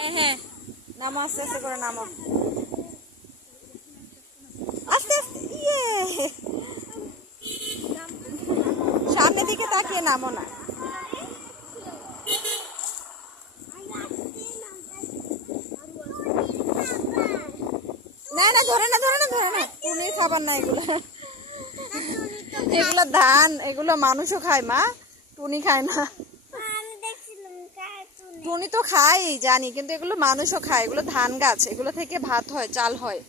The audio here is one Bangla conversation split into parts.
হ্যাঁ হ্যাঁ, নামো আস্তে আস্তে করে নামো, আস্তে আস্তে। ইয়ে, সামনের দিকে তাকিয়ে নামো না। না না, ধরে না ধরে না ধরে না, টুনির খাবার না এগুলো। এগুলো ধান, এগুলো মানুষও খায় মা, টুনি খায় না। টুনি তো খাই জানি, কিন্তু এগুলো মানুষও খায়। এগুলো ধান গাছ, এগুলো থেকে ভাত হয়, চাল হয়।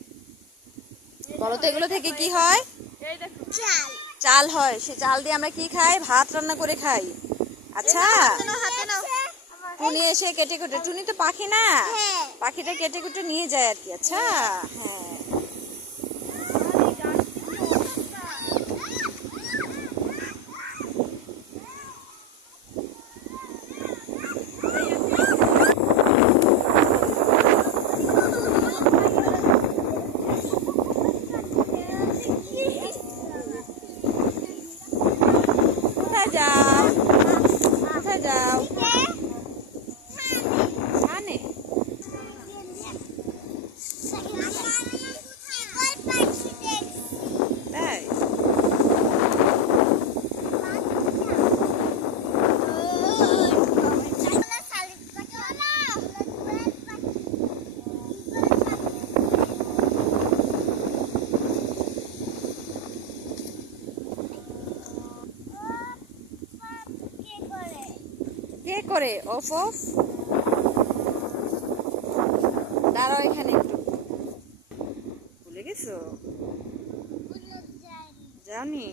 বলো তো এগুলো থেকে কি হয়? চাল হয়। সে চাল দিয়ে আমরা কি খাই? ভাত রান্না করে খাই। আচ্ছা, টুনি এসে কেটে কেটে, টুনি তো পাখি না, পাখিটা কেটে কেটে নিয়ে যায় আর কি। আচ্ছা হ্যাঁ, কোথায় যাও, কোথায় যাও? মানে তাই? কে করে? অফ অফ, দাঁড়াও এখানে একটু। ভুলে গেছো? যাওনি?